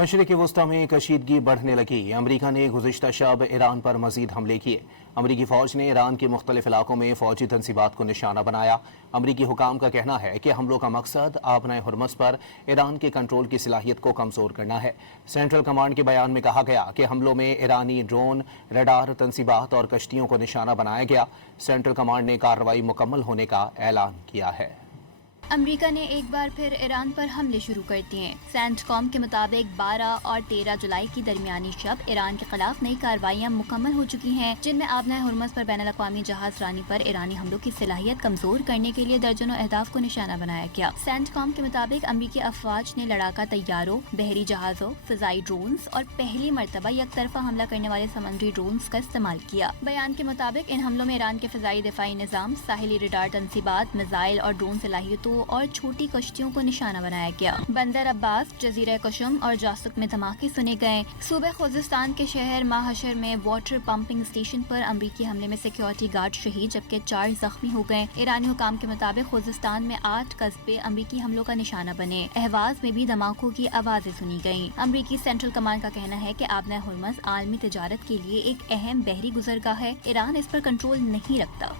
मशरिक़ वस्ती में कशीदगी बढ़ने लगी। अमरीका ने गुज़िश्ता शब ईरान पर मज़ीद हमले किए। अमरीकी फ़ौज ने ईरान के मुख्तलिफ इलाकों में फ़ौजी तनसीबात को निशाना बनाया। अमरीकी हुकाम का कहना है कि हमलों का मकसद आबनाए हुर्मुज़ पर ईरान के कंट्रोल की सलाहियत को कमज़ोर करना है। सेंट्रल कमांड के बयान में कहा गया कि हमलों में ईरानी ड्रोन, रडार, तनसीबात और कश्तियों को निशाना बनाया गया। सेंट्रल कमांड ने कार्रवाई मुकम्मल होने का ऐलान किया है। अमेरिका ने एक बार फिर ईरान पर हमले शुरू कर दिए। सेंटकॉम के मुताबिक 12 और 13 जुलाई की दरमियानी शब ईरान के खिलाफ नई कार्रवाइयां मुकम्मल हो चुकी हैं, जिनमें आबनाए हुर्मुज़ पर बैनुल अक़वामी जहाज रानी पर ईरानी हमलों की सलाहियत कमजोर करने के लिए दर्जनों अहदाफ को निशाना बनाया गया। सेंटकॉम के मुताबिक अमरीकी अफवाज ने लड़ाका तैयारों, बहरी जहाजों, फिजाई ड्रोन्स और पहली मरतबा एक तरफा हमला करने वाले समुद्री ड्रोन्स का इस्तेमाल किया। बयान के मुताबिक इन हमलों में ईरान के फिजाई दिफाई निज़ाम, साहिली रडार तनसीबात, मिसाइल और ड्रोन सलाहियतों और छोटी कश्तियों को निशाना बनाया गया। बंदर अब्बास, जजीरा कुशम और जासुक में धमाके सुने गए। सूबे खुज़िस्तान के शहर माहशर में वाटर पंपिंग स्टेशन पर अमरीकी हमले में सिक्योरिटी गार्ड शहीद जबकि 4 जख्मी हो गए। ईरानी हुकाम के मुताबिक खुज़िस्तान में 8 कस्बे अमरीकी हमलों का निशाना बने। अहवाज में भी धमाकों की आवाजें सुनी गयी। अमरीकी सेंट्रल कमांड का कहना है कि आबनाए हुर्मुज़ आलमी तिजारत के लिए एक अहम बहरी गुजरगाह है। ईरान इस पर कंट्रोल नहीं रखता।